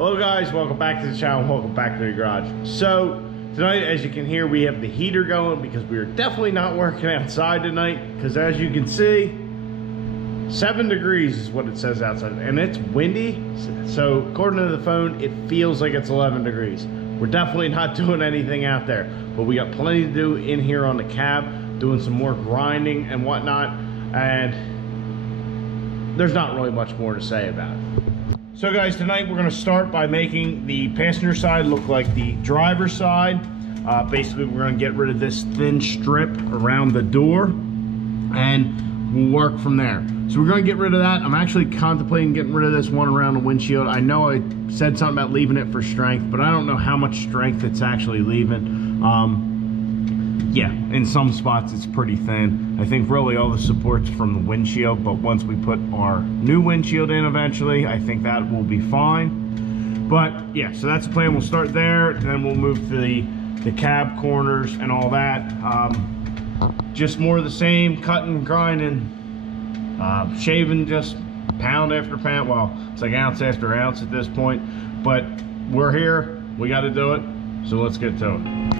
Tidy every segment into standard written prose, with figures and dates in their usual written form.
Hello guys, welcome back to the channel, welcome back to the garage. So tonight, as you can hear, we have the heater going because we are definitely not working outside tonight, because as you can see, 7 degrees is what it says outside, and it's windy. So according to the phone, it feels like it's 11 degrees. We're definitely not doing anything out there, but we got plenty to do in here on the cab, doing some more grinding and whatnot, and there's not really much more to say about it. So guys, tonight we're gonna start by making the passenger side look like the driver's side. Basically, we're gonna get rid of this thin strip around the door, and we'll work from there. So we're gonna get rid of that. I'm actually contemplating getting rid of this one around the windshield. I know I said something about leaving it for strength, but I don't know how much strength it's actually leaving. Yeah, in some spots it's pretty thin. I think really all the support's from the windshield, but once we put our new windshield in eventually, I think that will be fine. But yeah, so that's the plan. We'll start there, and then we'll move to the cab corners and all that. Just more of the same, cutting, grinding, shaving just pound after pound. Well, it's like ounce after ounce at this point, but we're here, we got to do it, so let's get to it.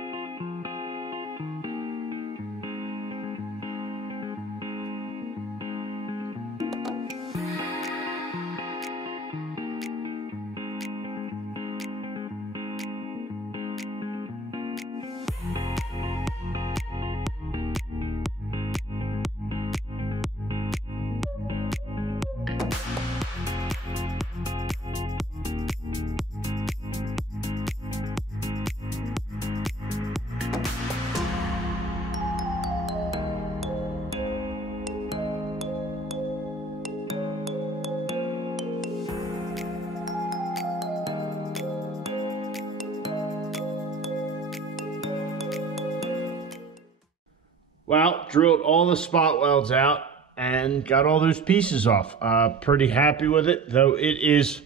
Well, drilled all the spot welds out and got all those pieces off. Pretty happy with it, though it is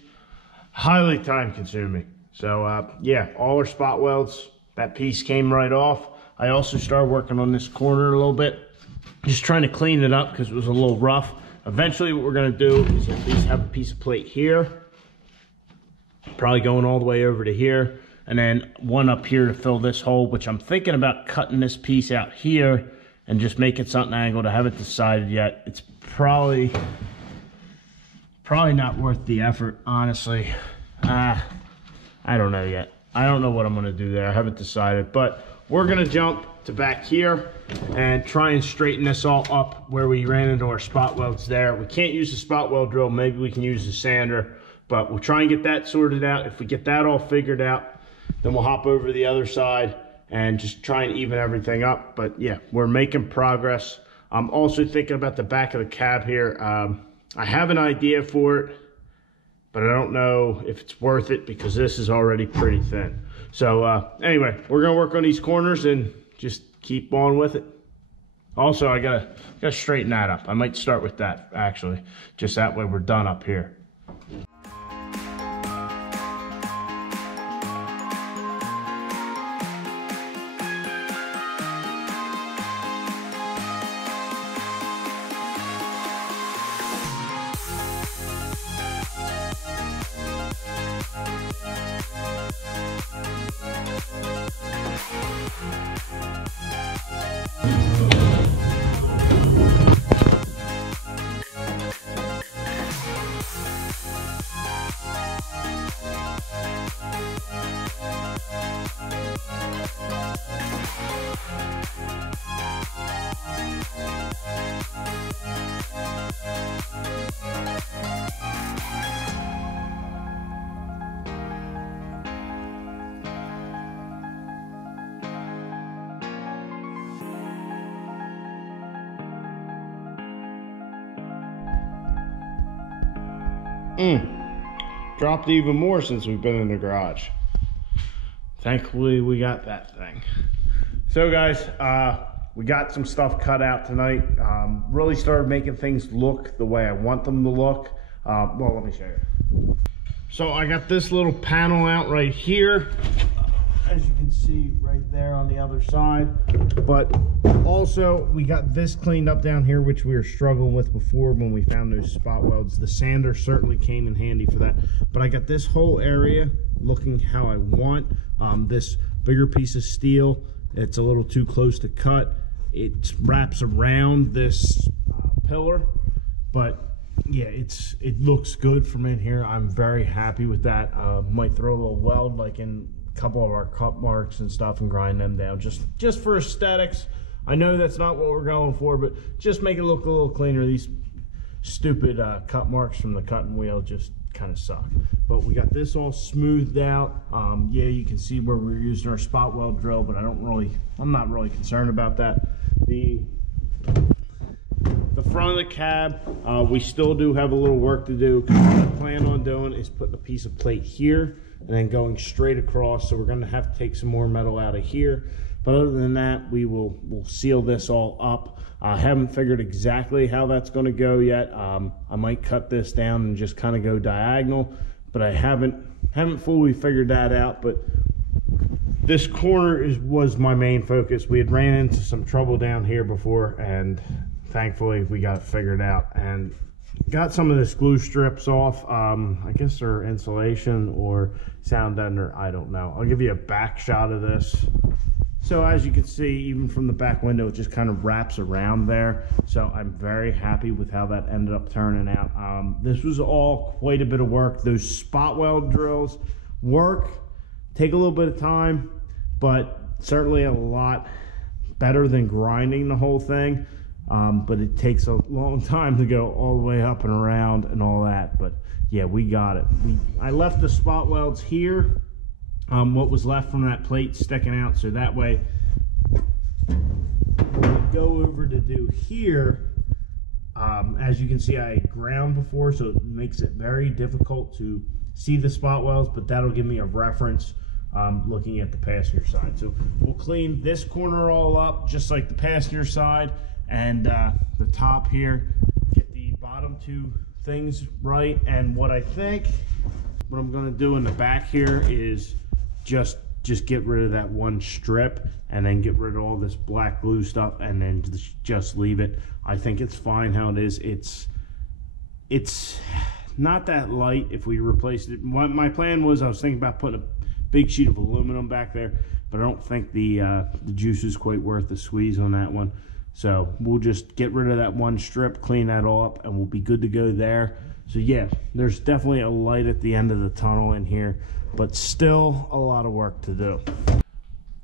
highly time consuming. So yeah, all our spot welds, that piece came right off. I also started working on this corner a little bit, just trying to clean it up because it was a little rough. Eventually what we're gonna do is at least have a piece of plate here, probably going all the way over to here, and then one up here to fill this hole, which I'm thinking about cutting this piece out here and just making something angled. I haven't decided yet. It's probably not worth the effort, honestly. I don't know yet. I don't know what I'm gonna do there. I haven't decided, but we're gonna jump to back here and try and straighten this all up where we ran into our spot welds there. We can't use the spot weld drill. Maybe we can use the sander, but we'll try and get that sorted out. If we get that all figured out, then we'll hop over to the other side and just try and even everything up. But yeah, we're making progress. I'm also thinking about the back of the cab here. I have an idea for it, but I don't know if it's worth it because this is already pretty thin. So anyway, we're gonna work on these corners and just keep on with it. Also, I gotta straighten that up. I might start with that actually, just that way we're done up here. Dropped even more since we've been in the garage. Thankfully we got that thing. So guys, we got some stuff cut out tonight. Really started making things look the way I want them to look. Well, let me show you. So I got this little panel out right here. as you can see right there on the other side. But also we got this cleaned up down here, which we were struggling with before when we found those spot welds. The sander certainly came in handy for that. But I got this whole area looking how I want. This bigger piece of steel, it's a little too close to cut. It wraps around this pillar, but yeah, it looks good from in here. I'm very happy with that. Might throw a little weld like in a couple of our cut marks and stuff and grind them down just for aesthetics. I know that's not what we're going for, but just make it look a little cleaner. These stupid cut marks from the cutting wheel just kind of suck. But we got this all smoothed out. Yeah, you can see where we're using our spot weld drill, but I'm not really concerned about that. The front of the cab, we still do have a little work to do. What I plan on doing is putting a piece of plate here and then going straight across. So we're going to have to take some more metal out of here. But other than that, we'll seal this all up. I haven't figured exactly how that's going to go yet. I might cut this down and just kind of go diagonal, but I haven't fully figured that out. But this corner was my main focus. We had ran into some trouble down here before, and thankfully we got it figured out and got some of this glue strips off. I guess they're insulation or sound deadener, I don't know. I'll give you a back shot of this. So as you can see, even from the back window, it just kind of wraps around there. So I'm very happy with how that ended up turning out. This was all quite a bit of work. Those spot weld drills take a little bit of time, but certainly a lot better than grinding the whole thing. But it takes a long time to go all the way up and around and all that. But yeah, we got it. I left the spot welds here. What was left from that plate sticking out, so that way when we go over to do here, as you can see, I ground before, so it makes it very difficult to see the spot welds, but that'll give me a reference looking at the passenger side. So we'll clean this corner all up just like the passenger side, and the top here, get the bottom two things right. And what I'm going to do in the back here is just get rid of that one strip and then get rid of all this black glue stuff and then just leave it. I think it's fine how it is. It's not that light if we replaced it. My plan was I was thinking about putting a big sheet of aluminum back there, but I don't think the juice is quite worth the squeeze on that one. So we'll just get rid of that one strip, clean that all up, and we'll be good to go there. So yeah, there's definitely a light at the end of the tunnel in here, but still a lot of work to do.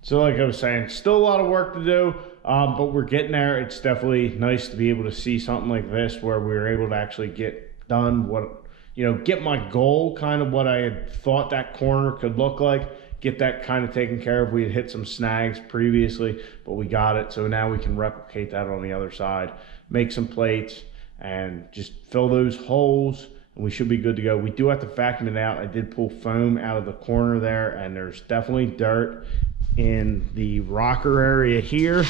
So like I was saying, still a lot of work to do, but we're getting there. It's definitely nice to be able to see something like this where we were able to actually get done get my goal, kind of what I had thought that corner could look like, get that kind of taken care of. We had hit some snags previously, but we got it. So now we can replicate that on the other side, make some plates, and just fill those holes, and we should be good to go. We do have to vacuum it out. I did pull foam out of the corner there, and there's definitely dirt in the rocker area here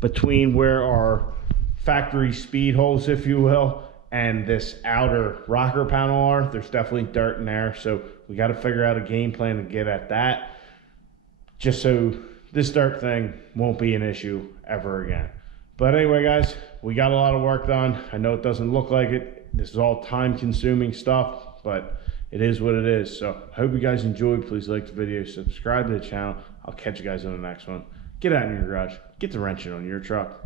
between where our factory speed holes, if you will, and this outer rocker panel are. There's definitely dirt in there, so we got to figure out a game plan to get at that, just so this dirt thing won't be an issue ever again. But anyway, guys, we got a lot of work done. I know it doesn't look like it. This is all time-consuming stuff, but it is what it is. So I hope you guys enjoyed. Please like the video, subscribe to the channel. I'll catch you guys on the next one. Get out in your garage, get the wrenching on your truck.